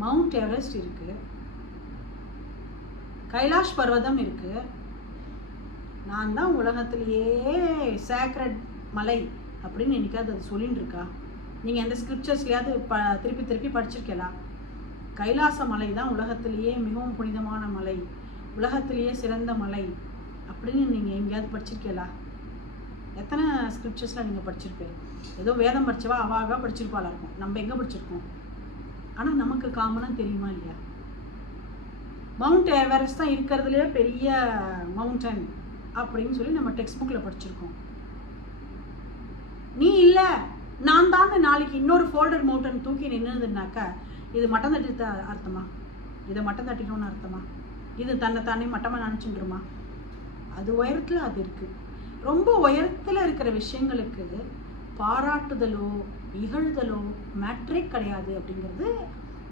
Mount Everest இருக்கு. கைலாஷ் பர்வதம் இருக்கு. நான் தான் உலகத்திலேயே சேக்ரட் மலை அப்படின்னு என்னைக்காவது அது சொல்லின்னு இருக்கா நீங்கள் எந்த ஸ்கிரிப்சர்ஸ்லையாவது ப திருப்பி திருப்பி படிச்சிருக்கலாம் கைலாச மலை தான் உலகத்திலேயே மிகவும் புனிதமான மலை. உலகத்திலேயே சிறந்த மலை அப்படின்னு நீங்கள் எங்கேயாவது படிச்சிருக்கீங்களா? எத்தனை ஸ்கிரிப்சர்ஸ்லாம் நீங்கள் படிச்சிருப்பீங்க? ஏதோ வேதம் படிச்சவா அவாக படிச்சிருப்பாளா இருக்கும். நம்ம எங்கே படிச்சிருக்கோம்? ஆனால் நமக்கு காமனாக தெரியுமா இல்லையா? மவுண்ட் எவரெஸ்ட் தான் இருக்கிறதுலே பெரிய மவுண்டன் அப்படின்னு சொல்லி நம்ம டெக்ஸ்ட் புக்கில் படிச்சிருக்கோம். நீ இல்லை நான் தான் நாளைக்கு இன்னொரு ஃபோல்டர் மவுண்டன் தூக்கி நின்றுதுனாக்கா இது மட்டம் தட்டி அர்த்தமா? இதை மட்டம் தட்டிக்கணும்னு அர்த்தமா? இது தன்னை தானே மட்டமாக நினச்சிட்டுருமா அது உயரத்தில் அது இருக்குது ரொம்ப உயரத்தில் இருக்கிற விஷயங்களுக்கு பாராட்டுதலோ இகழ்தலோ மேட்ரிக் கிடையாது அப்படிங்கிறது